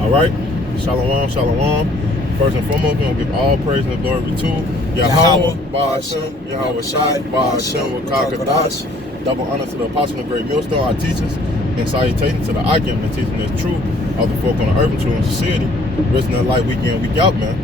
All right? Shalom, shalom. First and foremost, we're going to give all praise and glory to Yahweh, Ba'ashem, Yahweh Shai, Ba'ashem, Wakakadash. Double honor to the apostle and great millstone, our teachers, and salutation to the icon and teaching us truth of the folk on the urban true and sincerity, risen in light week in, week out, man.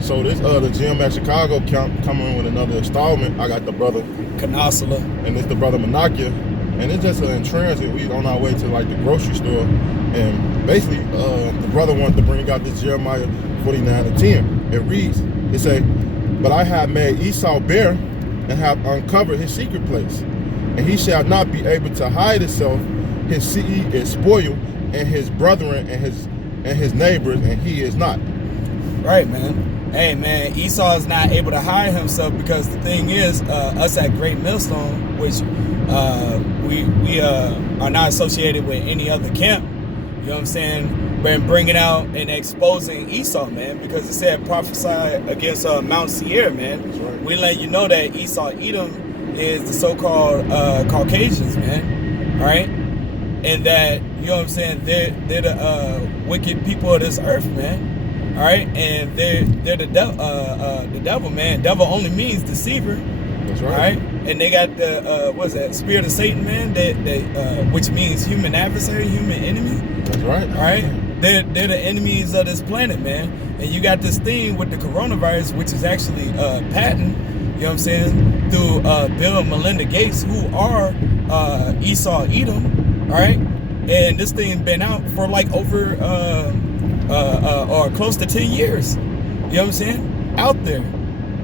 So this the gym at Chicago coming in with another installment. I got the brother Canasala, and it's the brother Manakia, and it's just in transit. We on our way to like the grocery store, and basically the brother wanted to bring out this Jeremiah 49:10. It reads, it say, "But I have made Esau bare and have uncovered his secret place, and he shall not be able to hide himself. His seed is spoiled, and his brethren and his neighbors, and he is not." Right, man. Hey, man, Esau is not able to hide himself because the thing is, us at Great Millstone, which we are not associated with any other camp. You know what I'm saying? Been bringing out and exposing Esau, man, because it said prophesy against Mount Seir, man. Right. We let you know that Esau, Edom is the so-called Caucasians, man. All right, and that, you know what I'm saying, they're the wicked people of this earth, man. All right, and they're the devil, man. Devil only means deceiver. That's right. All right, and they got the what's that? Spirit of Satan, man. That which means human adversary, human enemy. That's right. All right, they're the enemies of this planet, man. And you got this thing with the coronavirus, which is actually patent. You know what I'm saying? Through Bill and Melinda Gates, who are Esau, Edom. All right, and this thing been out for like over or close to 10 years. You know what I'm saying? Out there.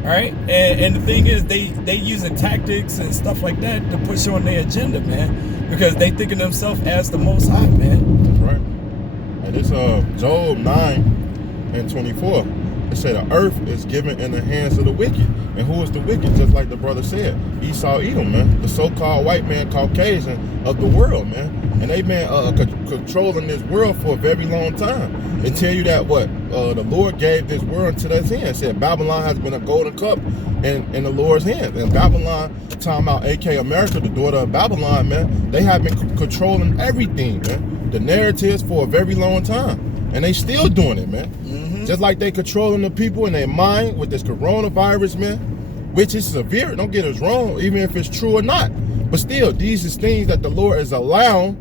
All right, and the thing is, they using tactics and stuff like that to push on their agenda, man, because they think of themselves as the Most High, man. That's right. And it's Job 9:24. It said the earth is given in the hands of the wicked. And who is the wicked? Just like the brother said, Esau, Edom, man, the so-called white man, Caucasian of the world, man. And they been controlling this world for a very long time. They tell you that the Lord gave this world to their hand. Said Babylon has been a golden cup in the Lord's hand. And Babylon, talking about AK America, the daughter of Babylon, man, they have been controlling everything, man. The narratives for a very long time. And they still doing it, man. Mm-hmm. Just like they controlling the people in their mind with this coronavirus, man, which is severe. Don't get us wrong, even if it's true or not. But still, these is things that the Lord is allowing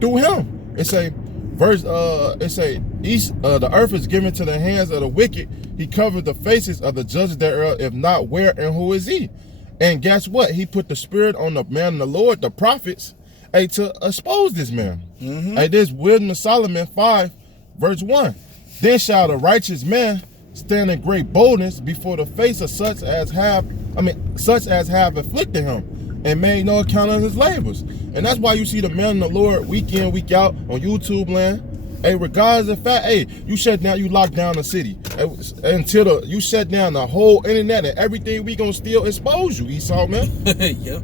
through him. It say, the earth is given to the hands of the wicked. He covered the faces of the judges thereof, if not where and who is he? And guess what? He put the spirit on the man of the Lord, the prophets, to expose this man. Mm-hmm. This Wisdom of Solomon 5, verse 1. Then shall the righteous man stand in great boldness before the face of such as have afflicted him, and made no account of his labors. And that's why you see the man of the Lord week in, week out on YouTube land. Hey, regardless of the fact, hey, you locked down the city. Until you shut down the whole internet and everything, we gonna still expose you, Esau, man. Yep.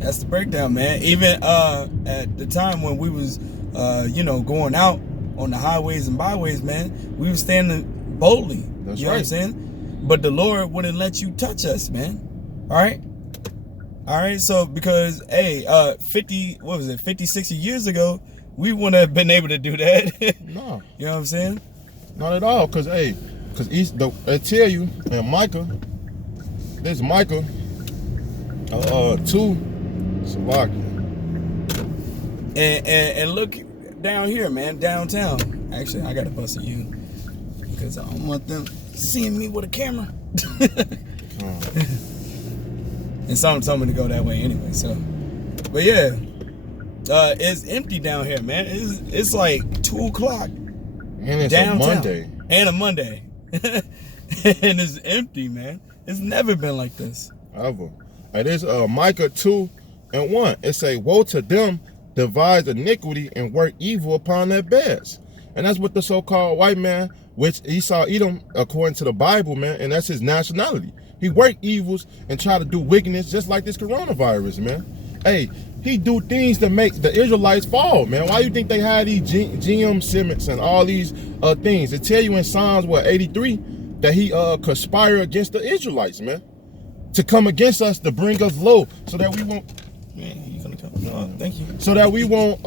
That's the breakdown, man. Even at the time when we was going out on the highways and byways, man, we were standing boldly. That's you know right. what I'm saying? But the Lord wouldn't let you touch us, man. All right, so because 50, 60 years ago, we wouldn't have been able to do that. No. You know what I'm saying? Not at all, because I tell you, and Micah, this Micah 2, Salaki. And look down here, man, downtown. Actually, I gotta bust at you because I don't want them seeing me with a camera. And someone told me to go that way anyway, so. But yeah, it's empty down here, man. It's like 2 o'clock. And it's downtown. a Monday. And a Monday. And it's empty, man. It's never been like this. Ever. It is Micah 2:1. It say, woe to them devise iniquity and work evil upon their beds. And that's what the so-called white man, which Esau Edom, according to the Bible, man, and that's his nationality. He worked evils and try to do wickedness just like this coronavirus, man. Hey, he do things to make the Israelites fall, man. Why you think they had these GM Simmons and all these things? They tell you in Psalms, 83, that he conspired against the Israelites, man. To come against us, to bring us low, so that we won't... Man, you gonna come? No, thank you. So that we won't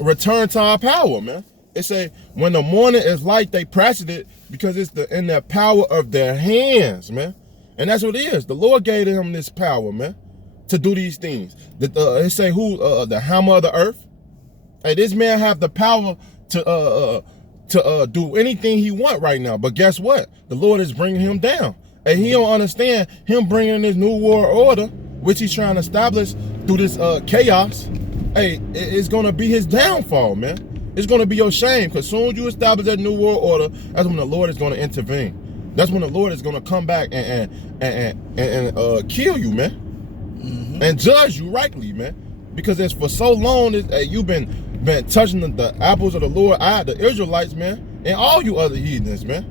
return to our power, man. It say, when the morning is light, they practice it because it's in the power of their hands, man. And that's what it is. The Lord gave him this power, man, to do these things. It say the hammer of the earth. Hey, this man have the power to do anything he want right now. But guess what? The Lord is bringing him down. And he don't understand him bringing this new world order, which he's trying to establish through this chaos. Hey, it's going to be his downfall, man. It's going to be your shame, because soon as you establish that new world order, that's when the Lord is going to intervene. That's when the Lord is going to come back and kill you, man, and judge you rightly, man. Because it's for so long you've been touching the apples of the Lord eye, the Israelites, man, and all you other heathens, man.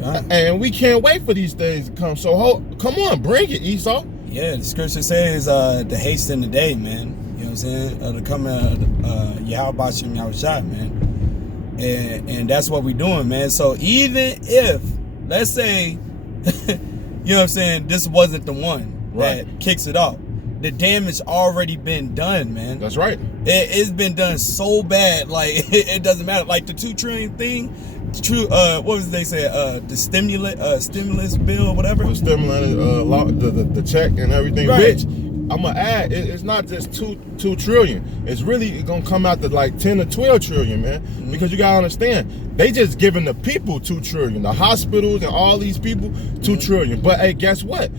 God. And we can't wait for these days to come. So come on, bring it, Esau. Yeah, the scripture says to hasten the day, man. You know what I'm saying? The coming of Yahweh and Yahushua, man. And that's what we're doing, man. So even if, let's say, you know what I'm saying, this wasn't the one that kicks it off, the damage already been done, man. That's right. It's been done so bad, like it doesn't matter. Like the 2 trillion thing, what was they say? The stimulus bill or whatever. The stimulus, the check and everything. Right. Which I'm gonna add, it's not just 2 trillion. It's really gonna come out to like 10 or 12 trillion, man. Because you gotta understand, they just giving the people 2 trillion, the hospitals and all these people 2 trillion. But hey, guess what?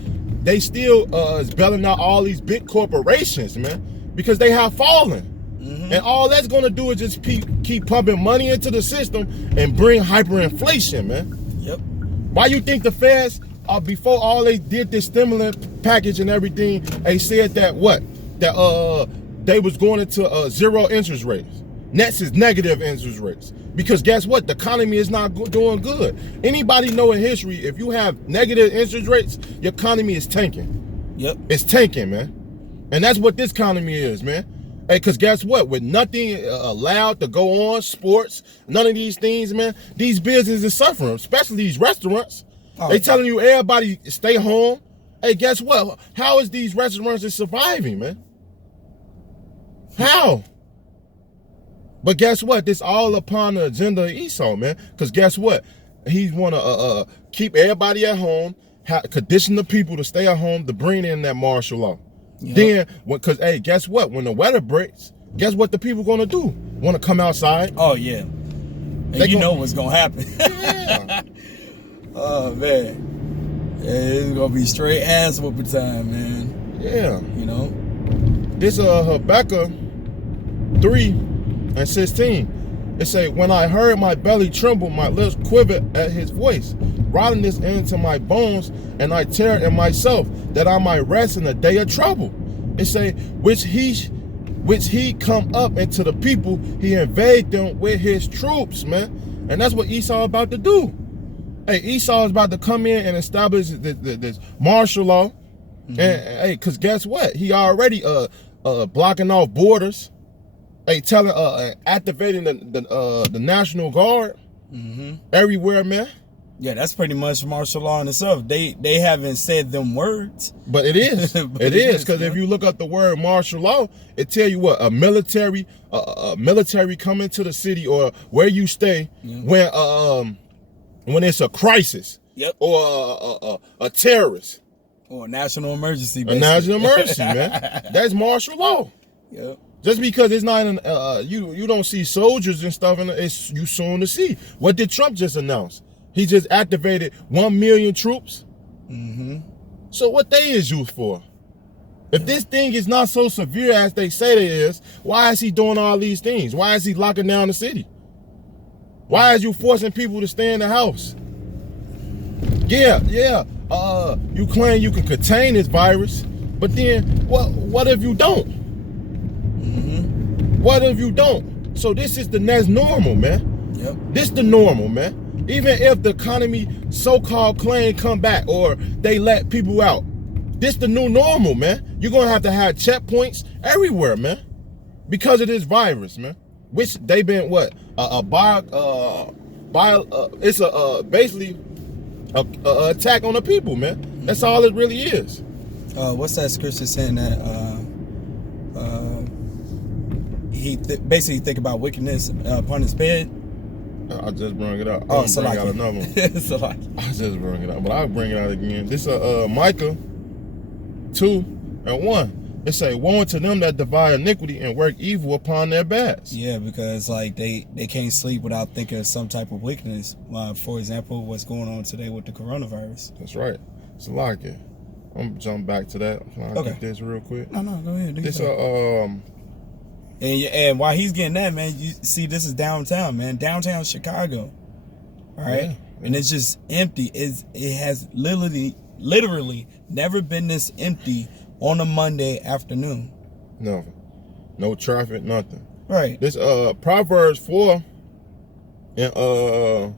They still is bailing out all these big corporations, man, because they have fallen. And all that's going to do is just keep pumping money into the system and bring hyperinflation, man. Yep. Why you think the feds, before all they did this stimulus package and everything, they said that they was going into 0 interest rates. Next is negative interest rates. Because guess what? The economy is not doing good. Anybody know in history, if you have negative interest rates, your economy is tanking. Yep. It's tanking, man. And that's what this economy is, man. Hey, because guess what? With nothing allowed to go on, sports, none of these things, man, these businesses are suffering, especially these restaurants. They telling you everybody stay home. Hey, guess what? How is these restaurants surviving, man? How? But guess what? This all upon the agenda of Esau, man. Because guess what? He want to keep everybody at home, condition the people to stay at home, to bring in that martial law. Yep. Then, because, hey, guess what? When the weather breaks, guess what the people going to do? Want to come outside? Oh, yeah. And you know what's going to happen. Yeah. Oh, man. Yeah, it's going to be straight ass whooping time, man. Yeah. You know? This Habakkuk 3:16. It say, when I heard my belly tremble, my lips quivered at his voice. Rottenness into my bones, and I tear in myself, that I might rest in the day of trouble. It say, which he come up into the people, he invade them with his troops, man. And that's what Esau about to do. Hey, Esau is about to come in and establish this martial law. And hey, because guess what? He already blocking off borders. Hey, activating the National Guard everywhere, man. Yeah, that's pretty much martial law in itself. They haven't said them words, but it is. It is, because if you look up the word martial law, it tell you what a military coming to the city or where you stay when it's a crisis, or a terrorist, or a national emergency. Basically. A national emergency, man. That's martial law. Yep. Just because it's not you don't see soldiers and stuff, and it's you soon to see. What did Trump just announce? He just activated 1 million troops. So what they is used for? If this thing is not so severe as they say it is, why is he doing all these things? Why is he locking down the city? Why is you forcing people to stay in the house? Yeah. You claim you can contain this virus, but then what if you don't? What if you don't? So this is the next normal, man. Yep. This the normal, man. Even if the economy so-called claim come back or they let people out, this the new normal, man. You're gonna have to have checkpoints everywhere, man, because of this virus, man. Which they been it's basically a attack on the people, man. That's all it really is. What's that scripture saying that he basically think about wickedness upon his bed? I just brought it out. Oh, I'm bring out another one. Salaki. I just brought it out, but I'll bring it out again. This Micah 2:1. It say, "Woe unto them that divide iniquity and work evil upon their beds." Yeah, because like they can't sleep without thinking of some type of wickedness. For example, what's going on today with the coronavirus. That's right. It's like it. I'm gonna jump back to that. Can I get this real quick? No, go ahead. This And while he's getting that, man, you see, this is downtown, man. Downtown Chicago. All right? Yeah. And it's just empty. It has literally never been this empty on a Monday afternoon. No traffic, nothing. Right. This Proverbs 4 and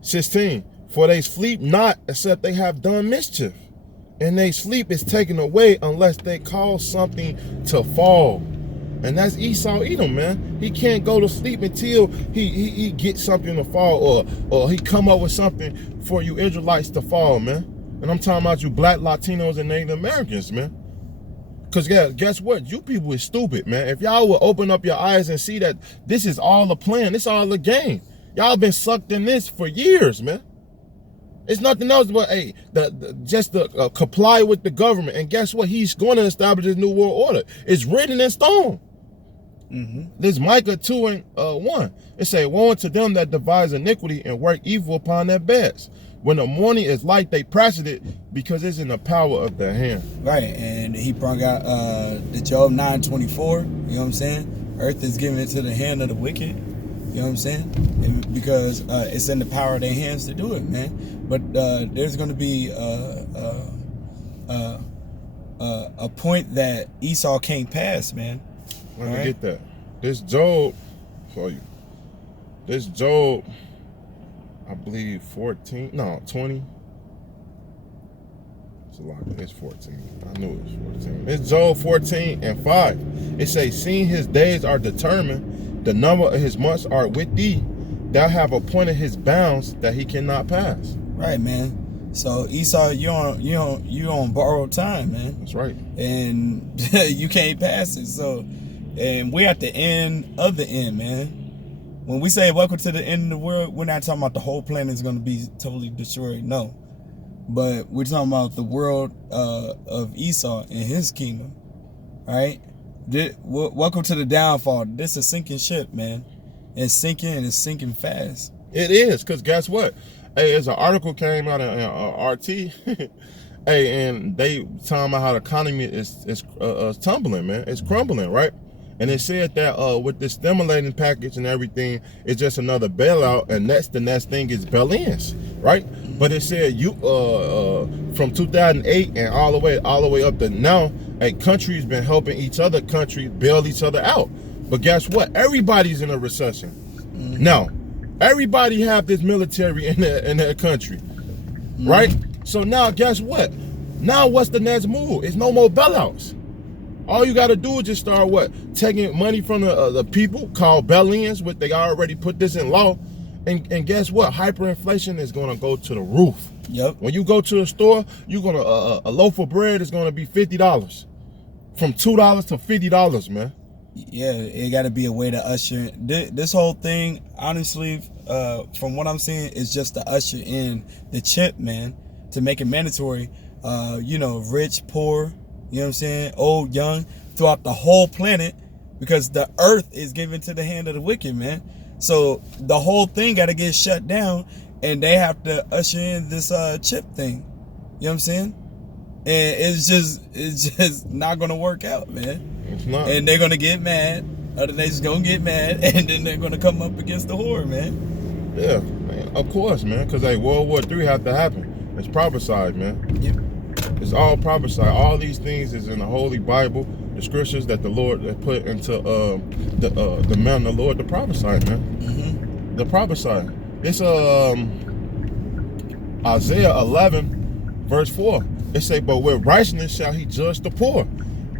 16. "For they sleep not except they have done mischief, and they sleep is taken away unless they cause something to fall." And that's Esau Edom, man. He can't go to sleep until he gets something to fall, or he come up with something for you Israelites to fall, man. And I'm talking about you black Latinos and Native Americans, man. Because guess what? You people is stupid, man. If y'all would open up your eyes and see that this is all a plan, this all a game. Y'all been sucked in this for years, man. It's nothing else but just to comply with the government. And guess what? He's going to establish his new world order. It's written in stone. This Micah 2:1. It say, "Woe unto them that devise iniquity and work evil upon their beds. When the morning is light, they practice it because it's in the power of their hand." Right, and he brought out the Job 9:24. You know what I'm saying? Earth is given into the hand of the wicked. You know what I'm saying? And because it's in the power of their hands to do it, man. But there's going to be a point that Esau can't pass, man. Let me get that. This Job, for you. This Job, I believe 20. It's a lot. It's 14. I knew it was 14. It's Job 14:5. It says, "Seeing his days are determined, the number of his months are with thee. Thou have appointed his bounds that he cannot pass." Right, man. So Esau, you on borrowed time, man. That's right. And you can't pass it. So, and we're at the end of the end, man. When we say welcome to the end of the world, we're not talking about the whole planet is going to be totally destroyed. No. But we're talking about the world of Esau and his kingdom. All right? Welcome to the downfall. This is a sinking ship, man. It's sinking, and it's sinking fast. It is, because guess what? Hey, there's an article came out in RT. Hey, and they talking about how the economy is tumbling, man. It's crumbling, right? And it said that with the stimulating package and everything, it's just another bailout, and the next thing is bail-ins, right? But it said from 2008 and all the way up to now, a country's been helping each other countries bail each other out. But guess what? Everybody's in a recession. Now, everybody have this military in their country, right? So now, guess what? Now, what's the next move? It's no more bailouts. All you got to do is just start taking money from the people, called bail-ins, what they already put this in law, and guess what? Hyperinflation is going to go to the roof. Yep. When you go to the store, you're gonna a loaf of bread is going to be $50, from $2 to $50, man. Yeah, it got to be a way to usher in. This whole thing, honestly, from what I'm seeing, is just to usher in the chip, man, to make it mandatory. Rich, poor, you know what I'm saying, old, young, throughout the whole planet, because the earth is given to the hand of the wicked, man. So the whole thing got to get shut down, and they have to usher in this chip thing. You know what I'm saying? And it's just not gonna work out, man. It's not. And they're gonna get mad. Other nations gonna get mad, and then they're gonna come up against the horde, man. Yeah, man, of course, man. Because World War III have to happen. It's prophesied, man. Yep. It's all prophesied. All these things is in the Holy Bible, the scriptures that the Lord put into the man of the Lord to prophesy, man. The prophesy. It's Isaiah 11, verse 4. It say, "But with righteousness shall he judge the poor,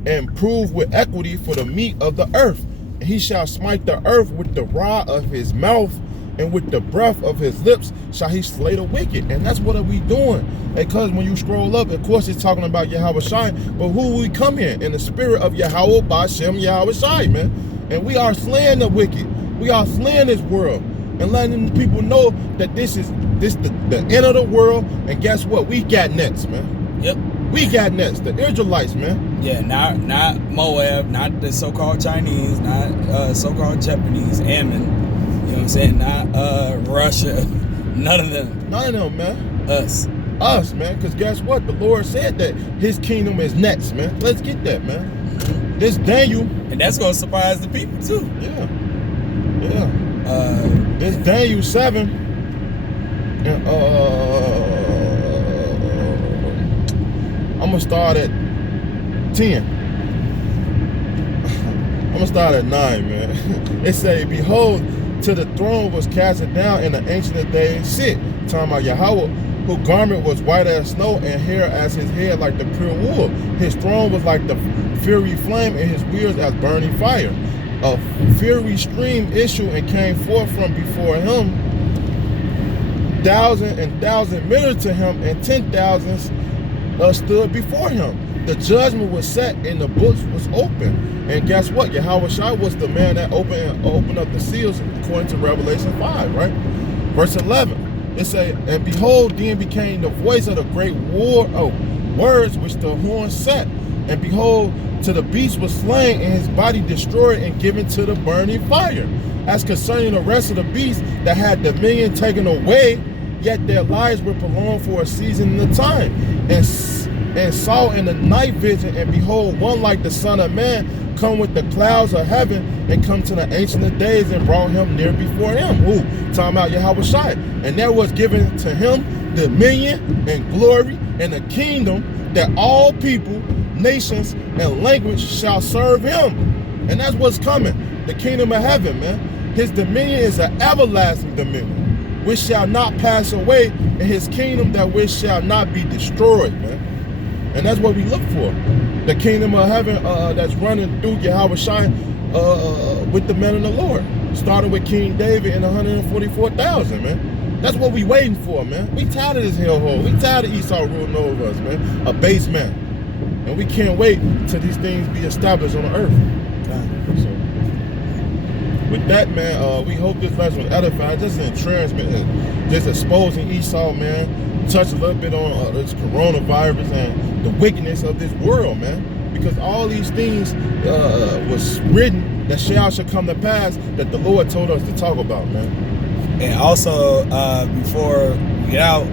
and prove with equity for the meat of the earth. And he shall smite the earth with the rod of his mouth, and with the breath of his lips shall he slay the wicked." And that's what are we doing. Because when you scroll up, of course it's talking about Yahweh Shai, but who we come in the spirit of Yahweh Bashem Yahweh Shai, man. And we are slaying the wicked. We are slaying this world. and letting the people know that this the end of the world. And guess what? We got next, man. Yep. We got next. The Israelites, man. Yeah, not Moab, not the so-called Chinese, not so-called Japanese, Ammon. You know what I'm saying? Not Russia. None of them. None of them, man. Us, man. Because guess what? The Lord said that His kingdom is next, man. Let's get that, man. This Daniel, and that's gonna surprise the people too. Yeah. This Daniel 7, and I'm gonna start at 10. I'm gonna start at 9, man. It say, "Behold, to the throne was casted down in the ancient of days sit." Talking about Yahweh, whose garment was white as snow, and hair as his head like the pure wool. His throne was like the fiery flame, and his wheels as burning fire. A fiery stream issued and came forth from before him. Thousand and thousand ministered to him, and 10,000s stood before him. The judgment was set, and the books was open. And guess what? Yahweh Shai was the man that opened up the seals, according to Revelation 5, right? Verse 11. It say, "And behold, then became the voice of the great words which the horn set. And behold, to the beast was slain, and his body destroyed and given to the burning fire. As concerning the rest of the beasts that had dominion taken away, yet their lives were prolonged for a season and a time. And saw in the night vision, and behold, one like the Son of Man come with the clouds of heaven, and come to the Ancient of Days, and brought him near before him." Who? Talking about Yahweh Shai. "And there was given to him dominion and glory and a kingdom, that all people, nations, and language shall serve him." And that's what's coming. The kingdom of heaven, man. His dominion is an everlasting dominion, which shall not pass away, and his kingdom that which shall not be destroyed, man. And that's what we look for. The kingdom of heaven that's running through Yahweh Shai with the men of the Lord. Starting with King David and 144,000, man. That's what we waiting for, man. We tired of this hellhole. We tired of Esau ruling over us, man. A base man. And we can't wait till these things be established on the earth. So, with that, man, we hope this lesson was edified. Just in transmitting, just exposing Esau, man. Touch a little bit on this coronavirus and the wickedness of this world, man. Because all these things was written that shall come to pass, that the Lord told us to talk about, man. And also, before we get out,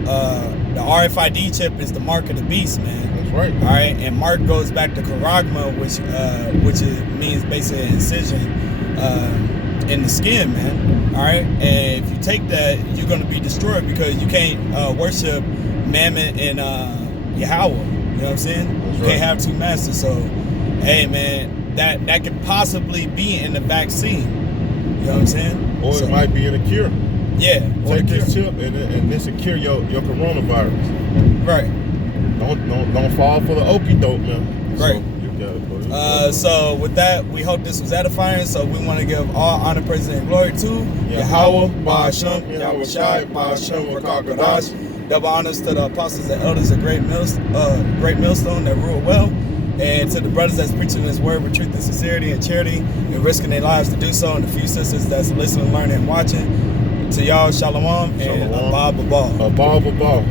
the RFID chip is the mark of the beast, man. That's right. All right, and mark goes back to charagma, which means basically an incision in the skin, man. All right, and if you take that, you're going to be destroyed, because you can't worship Mammon and Yahweh. You know what I'm saying? That's you right. can't have two masters. So, hey, man, that could possibly be in the vaccine. You know what I'm saying? Or it might be in a cure. Yeah. Take this chip and this will cure your coronavirus. Right. Don't fall for the okie doke, man. Right. So, you got it, so with that, we hope this was edifying. So we want to give all honor, praise, and glory to Yahweh, Ba'ashem, Yahweh Shai, Ba'ashem, Wakakadash. Double honors to the apostles and elders of Great Millstone that rule well. And to the brothers that's preaching this word with truth and sincerity and charity and risking their lives to do so. And the few sisters that's listening, learning, and watching. To y'all, shalom, and Shalom. abba. Abba.